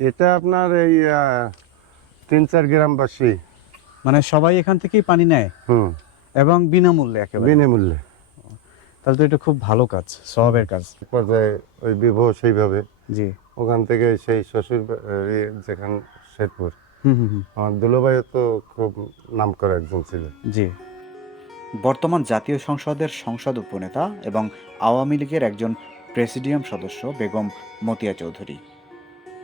এটা আপনার এই তিন চার গ্রামবাসী মানে সবাই এখান থেকেই পানি নেয়? হুম। এবং বিনামূল্যে একেবারে? বিনামূল্যে। তাহলে তো এটা খুব ভালো কাজ সবের কাজ। পর্যায়ে ওই বিবাহ সেইভাবে। জি। ওখান থেকে সেই শ্বশুর যেখান শেরপুর। আমার দুলোভাইও তো খুব নাম করা একজন ছিল জি। বর্তমান জাতীয় সংসদের সংসদ উপনেতা এবং আওয়ামী লীগের একজন প্রেসিডিয়াম সদস্য বেগম মতিয়া চৌধুরী।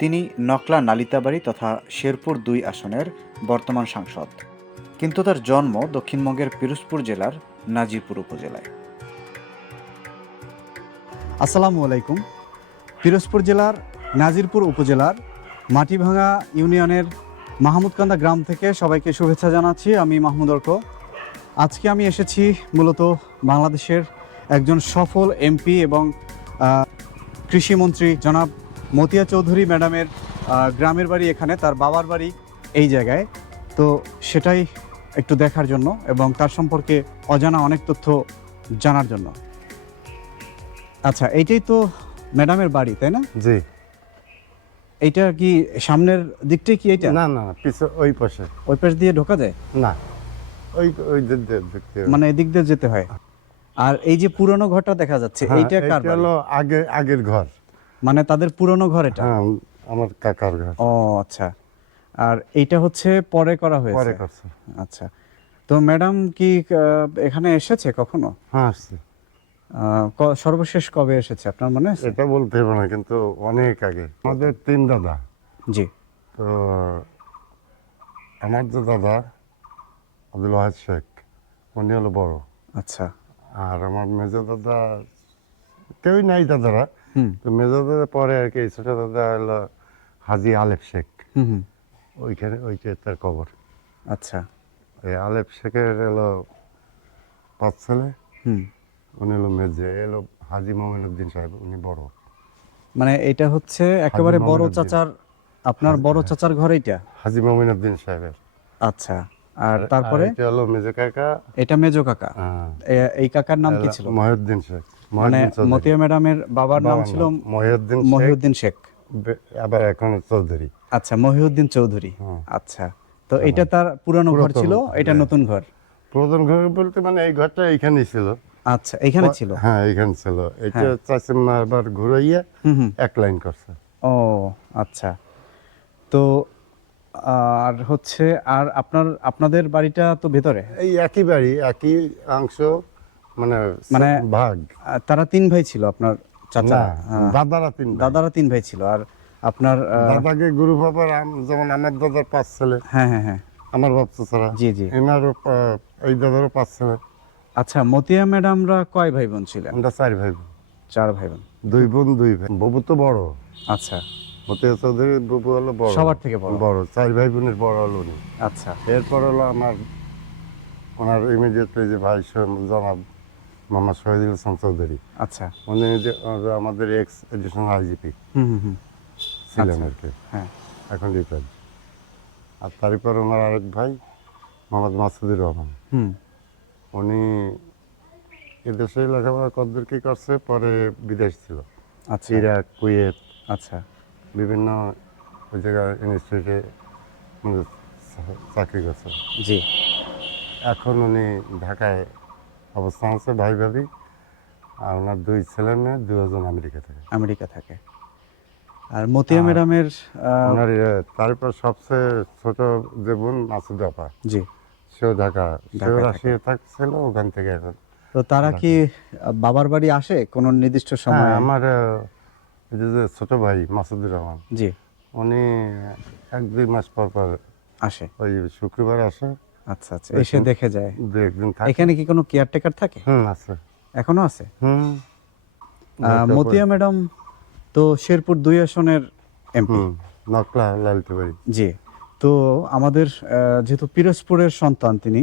তিনি নকলা নালিতাবাড়ি তথা শেরপুর দুই আসনের বর্তমান সাংসদ। কিন্তু তার জন্ম দক্ষিণবঙ্গের পিরোজপুর জেলার নাজিরপুর উপজেলায়। আসসালামু আলাইকুম। পিরোজপুর জেলার নাজিরপুর উপজেলার মাটিভাঙা ইউনিয়নের মাহমুদকান্দা গ্রাম থেকে সবাইকে শুভেচ্ছা জানাচ্ছি। আমি মাহমুদ অর্ক। আজকে আমি এসেছি মূলত বাংলাদেশের একজন সফল এমপি এবং কৃষিমন্ত্রী জনাব মতিয়া চৌধুরী ম্যাডামের গ্রামের বাড়ি এখানে তার বাবার বাড়ি এই জায়গায়। তো সেটাই একটু দেখার জন্য এবং তার সম্পর্কে অজানা অনেক তথ্য জানার জন্য। আচ্ছা এইটাই তো ম্যাডামের বাড়ি তাই না? জি। এইটা কি সামনের দিকটাই কি এইটা? না না পিছু ওই পাশে। ওই পাশ দিয়ে ঢোকা যায়? না ওই ওই। মানে এদিক দিয়ে যেতে হয়। আর এই যে পুরনো ঘরটা দেখা যাচ্ছে হ্যাঁ, এইটা কার? হলো আগে আগের ঘর। মানে তাদের পুরনো ঘর এটা? হ্যাঁ আমার কাকার ঘর। ও আচ্ছা। আর এইটা হচ্ছে পরে করা হয়েছে? পরে করছে আচ্ছা। তো ম্যাডাম কি এখানে এসেছে কখনো? হ্যাঁ আসছে। সর্বশেষ কবে এসেছে? আপনার মনে আছে? এটা বলতে হবে না কিন্তু অনেক আগে। আমাদের তিন দাদা। জি। তো আমার যে দাদা আব্দুল ওয়াহিদ শেখ উনি হলো বড়। আচ্ছা। আর আমার মেজো দাদা কেউই নাই দাদারা। তো মেজো দাদা পরে আর কি ছোট দাদা হলো হাজি আলেফ শেখ। ওইখানে ওইটা তার কবর। আচ্ছা। এই আলেফ শেখের হলো পাঁচ ছেলে। হুম। উনি হলো মেজে এলো হাজি মোমিন উদ্দিন সাহেব উনি বড়। মানে এটা হচ্ছে একেবারে বড় চাচার আপনার বড় চাচার ঘর এইটা? হাজি মোমিন উদ্দিন সাহেবের। আচ্ছা। আর তারপরে? এটা হলো মেজে কাকা। এটা মেজো কাকা। হ্যাঁ, এই কাকার নাম কি ছিল? মহিউদ্দিন শেখ। মানে মতিয়া ম্যাডামের বাবার নাম ছিল মহিউদ্দিন মহিউদ্দিন শেখ। আবার এখন চৌধুরী। আচ্ছা মহিউদ্দিন চৌধুরী। আচ্ছা তো এটা তার পুরানো ঘর ছিল? এটা হ্যাঁ। নতুন ঘর? প্রধান ঘর বলতে মানে এই ঘরটা এইখানেই ছিল। আচ্ছা এখানে ছিল? হ্যাঁ এইখানে ছিল। এটা হ্যাঁ। চাচিমা আবার ঘুরাইয়া এক লাইন করছে। ও আচ্ছা। তো আর হচ্ছে আর আপনার আপনাদের বাড়িটা তো ভেতরে? এই একই বাড়ি একই অংশ মানে মানে ভাগ। তারা তিন ভাই ছিল আপনার চাচা? হ্যাঁ, দাদারা তিন। দাদারা তিন ভাই ছিল। আর আপনার দাদাকে গুরু বাবার যেমন আমার দাদার পাঁচ ছেলে। হ্যাঁ হ্যাঁ হ্যাঁ। আমার বাপ ছাড়া। জি জি। এনারও এই দাদারও পাঁচ ছেলে। আচ্ছা মতিয়া ম্যাডামরা কয় ভাই বোন ছিলেন? আমরা চার ভাই বোন। চার ভাই বোন। দুই বোন দুই ভাই। বাবু তো বড়। আচ্ছা। মতিয়া চৌধুরী বাবু হলো বড়। সবার থেকে বড়। বড় চার ভাই বোনের বড় হলো উনি। আচ্ছা। এরপর হলো আমার ওনার ইমিডিয়েটলি যে ভাই জনাব মামা শহীদুল ইসলাম চৌধুরী। আচ্ছা। উনি আমাদের এক্স এডিশনাল আইজিপি ছিলেন আচ্ছা। আর কি। হ্যাঁ। এখন রিটায়ার্ড আর তারপর ওনার আরেক ভাই মোহাম্মদ মাসুদুর রহমান। উনি এদেশে লেখাপড়া কদ্দূর কি করছে? পরে বিদেশ ছিল। আচ্ছা। Iraq Kuwait. আচ্ছা। বিভিন্ন ওই জায়গায় ইনস্টিটিউটে চাকরি করছে। জি। এখন উনি ঢাকায় অবস্থান আছে ভাই ভাবি আর ওনার দুই ছেলে মেয়ে দুজন আমেরিকা থাকে। আমেরিকা থাকে। আর মতিয়া ম্যাডামের ওনার তারপর সবচেয়ে ছোট যে বোন মাসুদ আপা। জি। সেও ঢাকা সেও রাশিয়া থাকছিল ওখান থেকে এখন তো তারা কি বাবার বাড়ি আসে কোনো নির্দিষ্ট হ্যাঁ সময়? আমার যে যে ছোট ভাই মাসুদুর রহমান জি। উনি এক দুই মাস পর পর আসে। ওই শুক্রবার আসে। আচ্ছা আচ্ছা এসে দেখে যায়। দু একদিন থাকে। এখানে কি কোনো কেয়ারটেকার থাকে? হুম আছে। এখনও আছে? হুম। মতিয়া ম্যাডাম তো শেরপুর দুই আসনের এমপি। নকলা লালতে জি। তো আমাদের যেহেতু পিরোজপুরের সন্তান তিনি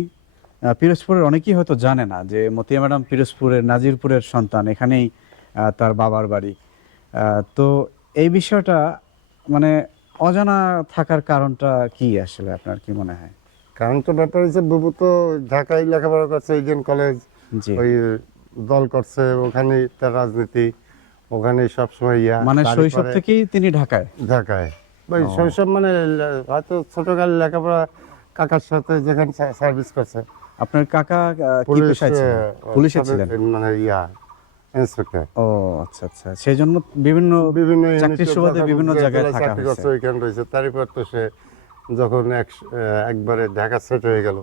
পিরোজপুরের অনেকেই হয়তো জানে না যে মতিয়া ম্যাডাম পিরোজপুরের নাজিরপুরের সন্তান। এখানেই তার বাবার বাড়ি। তো এই বিষয়টা মানে অজানা থাকার কারণটা কি আসলে আপনার কি মনে হয়? কারণ তো ব্যাপার হচ্ছে বুবু তো ঢাকায় লেখাপড়া করছে ইডেন কলেজ ওই দল করছে ওখানে তার রাজনীতি ওখানে সবসময় ইয়া মানে শৈশব থেকেই তিনি ঢাকায়? ঢাকায়। ওই শৈশব মানে হয়তো ছোটকালে লেখাপড়া কাকার সাথে যেখানে সার্ভিস করছে। আপনার কাকা কি পেশায় ছিলেন? পুলিশে ছিলেন? মানে ইয়া ইন্সপেক্টর ও আচ্ছা আচ্ছা। সেই জন্য বিভিন্ন বিভিন্ন চাকরির সুবাদে বিভিন্ন জায়গায় থাকা হয়েছে। ওইখানে রয়েছে তারপর তো সে যখন এক একবারে ঢাকা সেট হয়ে গেল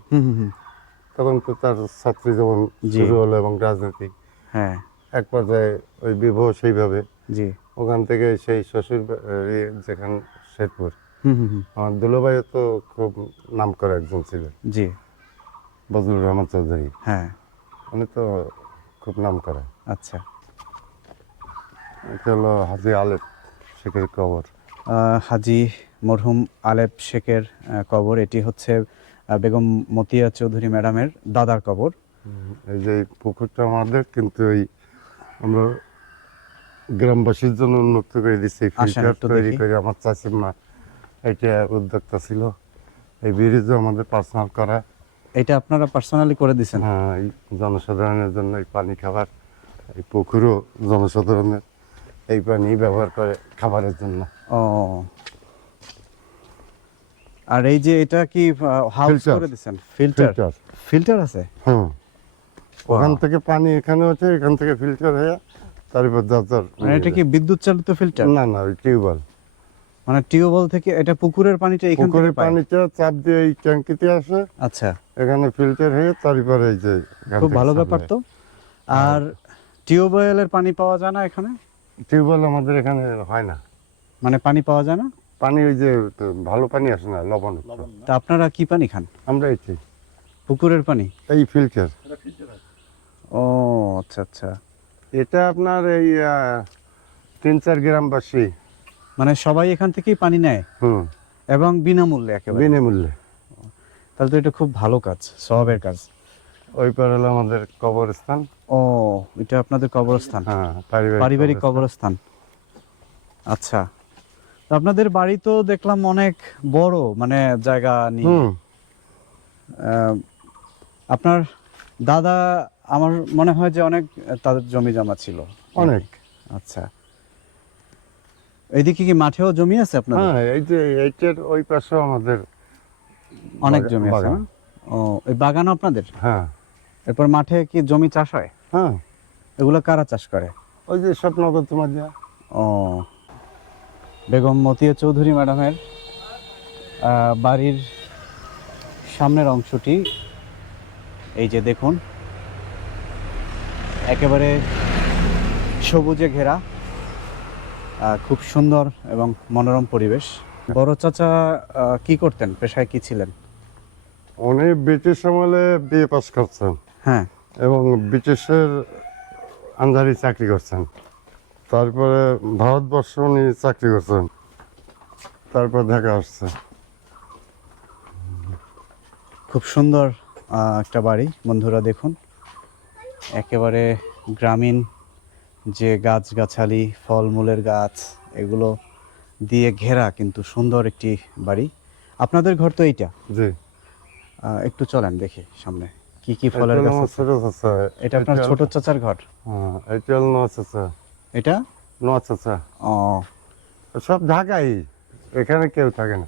তখন তো তার ছাত্রী যেমন। শুরু হলো এবং রাজনীতি হ্যাঁ। এক পর্যায়ে ওই বিবাহ সেইভাবে জি। ওখান থেকে সেই শ্বশুর যেখান শেরপুর আমার দুলোভাইও তো খুব নাম করা একজন ছিল জি। বজলুর রহমান চৌধুরী। হ্যাঁ। উনি তো খুব নাম করে। আচ্ছা। এটা হলো হাজি আলেপ শেখের কবর। হাজি মরহুম আলেপ শেখের কবর। এটি হচ্ছে বেগম মতিয়া চৌধুরী ম্যাডামের দাদার কবর। এই যে পুকুরটা আমাদের কিন্তু এই আমরা গ্রামবাসীর জন্য উন্মুক্ত করে দিচ্ছি ফিল্টার তৈরি করে আমার চাষিমা এটা উদ্যোক্তা ছিল। এই ব্রিজও আমাদের পার্সোনাল করা। এটা আপনারা পার্সোনালি করে দিয়েছেন হ্যাঁ এই জনসাধারণের জন্য এই পানি খাবার এই পুকুরও জনসাধারণের এই পানি ব্যবহার করে খাবারের জন্য। ও। আর এই যে এটা কি হাউস. করে দিয়েছেন ফিল্টার ফিল্টার আছে? হুম ওখান থেকে পানি এখানে ওঠে এখান থেকে ফিল্টার হয়ে তারপর যার মানে এটা কি বিদ্যুৎ চালিত ফিল্টার না না ওই টিউবওয়েল। মানে টিউবওয়েল থেকে এটা পুকুরের পানিটা এখান থেকে পুকুরের পায়? পানিটা চাপ দিয়ে এই ট্যাঙ্কিতে আসে। আচ্ছা। এখানে ফিল্টার হয়ে তারপরে এই যে খুব ভালো ব্যাপার তো। আর টিউবওয়েলের পানি পাওয়া যায় না এখানে? টিউবওয়েল আমাদের এখানে হয় না। মানে পানি পাওয়া যায় না? পানি ওই যে ভালো পানি আসে না লবণ তা আপনারা কি পানি খান? আমরা এটি পুকুরের পানি? এই ফিল্টার ও আচ্ছা আচ্ছা। এটা আপনার এই তিন চার গ্রামবাসী মানে সবাই এখান থেকেই পানি নেয়। এবং বিনামূল্যে একেবারে। বিনামূল্যে। তাহলে তো এটা খুব ভালো কাজ সবের কাজ। ওই পার হলো আমাদের কবরস্থান। ও এটা আপনাদের কবরস্থান? হ্যাঁ পারিবারিক কবরস্থান। আচ্ছা আপনাদের বাড়ি তো দেখলাম অনেক বড় মানে জায়গা নিয়ে। আপনার দাদা আমার মনে হয় যে অনেক তাদের জমি জমা ছিল। অনেক। আচ্ছা এইদিকে কি মাঠেও জমি আছে আপনার হ্যাঁ এই যে এইটার ওই পাশে আমাদের অনেক জমি আছে ও এই বাগান আপনাদের? হ্যাঁ। এরপর মাঠে কি জমি চাষ হয়? হ্যাঁ। এগুলো কারা চাষ করে? ওই যে স্বপ্নগর তোমার দিয়া ও বেগম মতিয়া চৌধুরী ম্যাডামের বাড়ির সামনের অংশটি এই যে দেখুন একেবারে সবুজে ঘেরা। খুব সুন্দর এবং মনোরম পরিবেশ। বড় চাচা কি করতেন? পেশায় কি ছিলেন? উনি ব্রিটিশ আমলে বিএ পাস করছেন। হ্যাঁ। এবং ব্রিটিশের আন্দারি চাকরি করছেন। তারপরে ভারতবর্ষ উনি চাকরি করছেন। তারপর দেখা আসছে। খুব সুন্দর একটা বাড়ি। বন্ধুরা দেখুন একেবারে গ্রামীণ যে গাছগাছালি ফলমূলের গাছ এগুলো দিয়ে ঘেরা কিন্তু সুন্দর একটি বাড়ি। আপনাদের ঘর তো এইটা? জি। একটু চলেন দেখি সামনে। কি কি ফলের গাছ আছে? এটা আপনার ছোট চাচার ঘর? হ্যাঁ এটা চাচা। এটা? নোয়া চাচা। ও। সব ঢাকাই। এখানে কেউ থাকে না।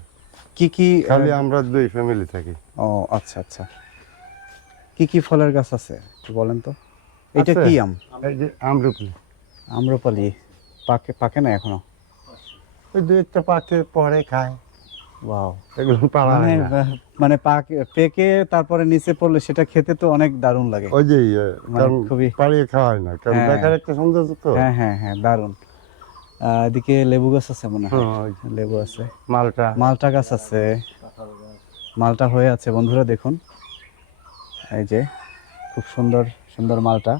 কি কি খালি আমরা দুই ফ্যামিলি থাকি। ও আচ্ছা আচ্ছা। কি কি ফলের গাছ আছে? একটু বলেন তো। এটা কি আম? এই যে আমরুপি আম্রপালি পাকে পাকে না এখনও? ওই দু একটা পাকে পরে খায়। ওয়াও। এগুলো পাড়া মানে মানে পাকে পেকে তারপরে নিচে পড়লে সেটা খেতে তো অনেক দারুণ লাগে। ওই যে এ, মানে খুবই- পাড়িয়ে খাওয়া হয় না কারণ হ্যাঁ। দেখার একটা সৌন্দর্য তো। হ্যাঁ হ্যাঁ হ্যাঁ দারুণ। এদিকে লেবু গাছ আছে মনে হয়। হ্যাঁ, লেবু আছে। মালটা। মালটা গাছ আছে। মালটা হয়ে আছে বন্ধুরা দেখুন। এই যে খুব সুন্দর সুন্দর মালটা।